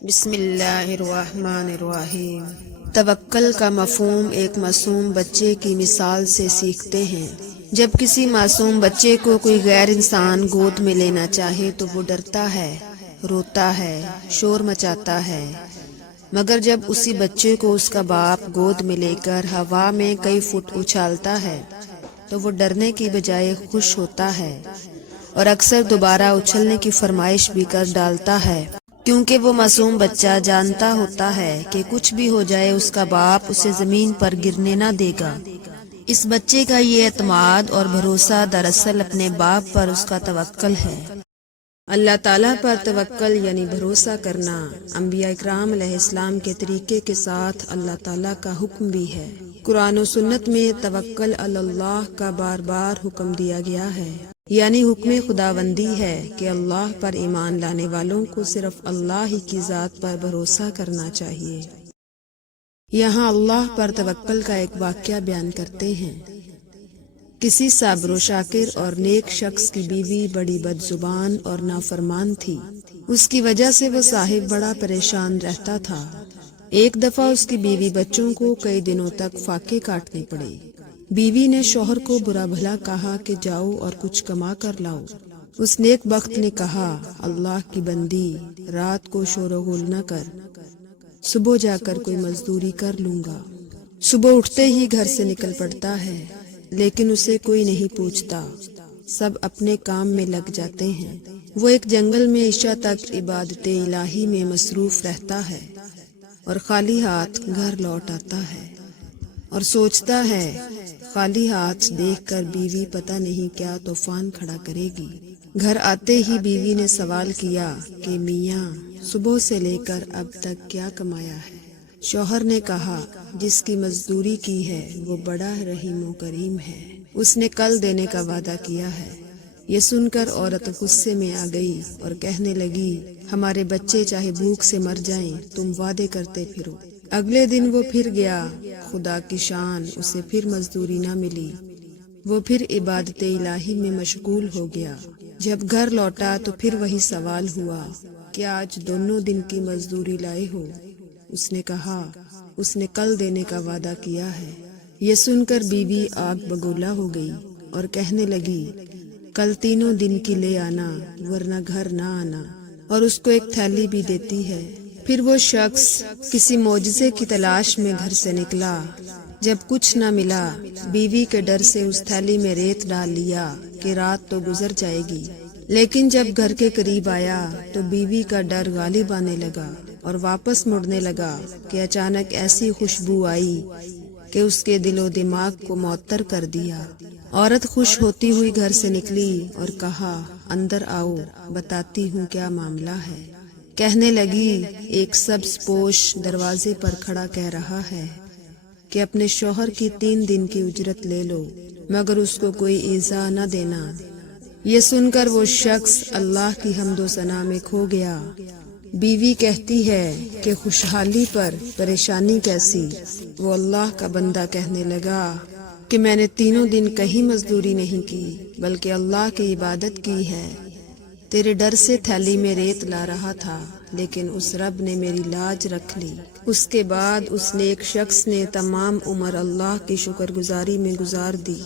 بسم اللہ الرحمن الرحیم۔ توکل کا مفہوم ایک معصوم بچے کی مثال سے سیکھتے ہیں۔ جب کسی معصوم بچے کو کوئی غیر انسان گود میں لینا چاہے تو وہ ڈرتا ہے، روتا ہے، شور مچاتا ہے، مگر جب اسی بچے کو اس کا باپ گود میں لے کر ہوا میں کئی فٹ اچھالتا ہے تو وہ ڈرنے کی بجائے خوش ہوتا ہے اور اکثر دوبارہ اچھلنے کی فرمائش بھی کر ڈالتا ہے، کیونکہ وہ معصوم بچہ جانتا ہوتا ہے کہ کچھ بھی ہو جائے اس کا باپ اسے زمین پر گرنے نہ دے گا۔ اس بچے کا یہ اعتماد اور بھروسہ دراصل اپنے باپ پر اس کا توکل ہے۔ اللہ تعالیٰ پر توکل یعنی بھروسہ کرنا انبیاء اکرام علیہ السلام کے طریقے کے ساتھ اللہ تعالیٰ کا حکم بھی ہے۔ قرآن و سنت میں توکل علی اللہ کا بار بار حکم دیا گیا ہے، یعنی حکم خداوندی ہے کہ اللہ پر ایمان لانے والوں کو صرف اللہ ہی کی ذات پر بھروسہ کرنا چاہیے۔ یہاں اللہ پر توکل کا ایک واقعہ بیان کرتے ہیں۔ کسی صابر و شاکر اور نیک شخص کی بیوی بڑی بد زبان اور نافرمان تھی۔ اس کی وجہ سے وہ صاحب بڑا پریشان رہتا تھا۔ ایک دفعہ اس کی بیوی بچوں کو کئی دنوں تک فاقے کاٹنے پڑے۔ بیوی نے شوہر کو برا بھلا کہا کہ جاؤ اور کچھ کما کر لاؤ۔ اس نیک بخت نے کہا، اللہ کی بندی، رات کو شور و غل نہ کر، صبح جا کر کوئی مزدوری کر لوں گا۔ صبح اٹھتے ہی گھر سے نکل پڑتا ہے، لیکن اسے کوئی نہیں پوچھتا، سب اپنے کام میں لگ جاتے ہیں۔ وہ ایک جنگل میں عشاء تک عبادت الہی میں مصروف رہتا ہے اور خالی ہاتھ گھر لوٹ آتا ہے اور سوچتا ہے خالی ہاتھ دیکھ کر بیوی پتہ نہیں کیا طوفان کھڑا کرے گی۔ گھر آتے ہی بیوی نے سوال کیا کہ میاں صبح سے لے کر اب تک کیا کمایا ہے؟ شوہر نے کہا، جس کی مزدوری کی ہے وہ بڑا رحیم و کریم ہے، اس نے کل دینے کا وعدہ کیا ہے۔ یہ سن کر عورت غصے میں آ گئی اور کہنے لگی، ہمارے بچے چاہے بھوک سے مر جائیں، تم وعدے کرتے پھرو۔ اگلے دن وہ پھر گیا، خدا کی شان اسے پھر مزدوری نہ ملی۔ وہ پھر عبادت الہی میں مشغول ہو گیا۔ جب گھر لوٹا تو پھر وہی سوال ہوا کہ آج دونوں دن کی مزدوری لائے ہو؟ اس نے کہا، اس نے کل دینے کا وعدہ کیا ہے۔ یہ سن کر بیوی آگ بگولا ہو گئی اور کہنے لگی، کل تینوں دن کی لے آنا ورنہ گھر نہ آنا، اور اس کو ایک تھیلی بھی دیتی ہے۔ پھر وہ شخص کسی معجزے کی تلاش میں گھر سے نکلا۔ جب کچھ نہ ملا، بیوی کے ڈر سے اس تھیلی میں ریت ڈال لیا کہ رات تو گزر جائے گی، لیکن جب گھر کے قریب آیا تو بیوی کا ڈر غالب آنے لگا اور واپس مڑنے لگا کہ اچانک ایسی خوشبو آئی کہ اس کے دل و دماغ کو معطر کر دیا۔ عورت خوش ہوتی ہوئی گھر سے نکلی اور کہا، اندر آؤ، بتاتی ہوں کیا معاملہ ہے۔ کہنے لگی، ایک سبز پوش دروازے پر کھڑا کہہ رہا ہے کہ اپنے شوہر کی 3 دن کی اجرت لے لو، مگر اس کو کوئی ایذا نہ دینا۔ یہ سن کر وہ شخص اللہ کی حمد و ثنا میں کھو گیا۔ بیوی کہتی ہے کہ خوشحالی پر پریشانی کیسی؟ وہ اللہ کا بندہ کہنے لگا کہ میں نے 3 دن کہیں مزدوری نہیں کی بلکہ اللہ کی عبادت کی ہے۔ تیرے ڈر سے تھیلی میں ریت لا رہا تھا، لیکن اس رب نے میری لاج رکھ لی۔ اس کے بعد اس نیک شخص نے تمام عمر اللہ کی شکر گزاری میں گزار دی۔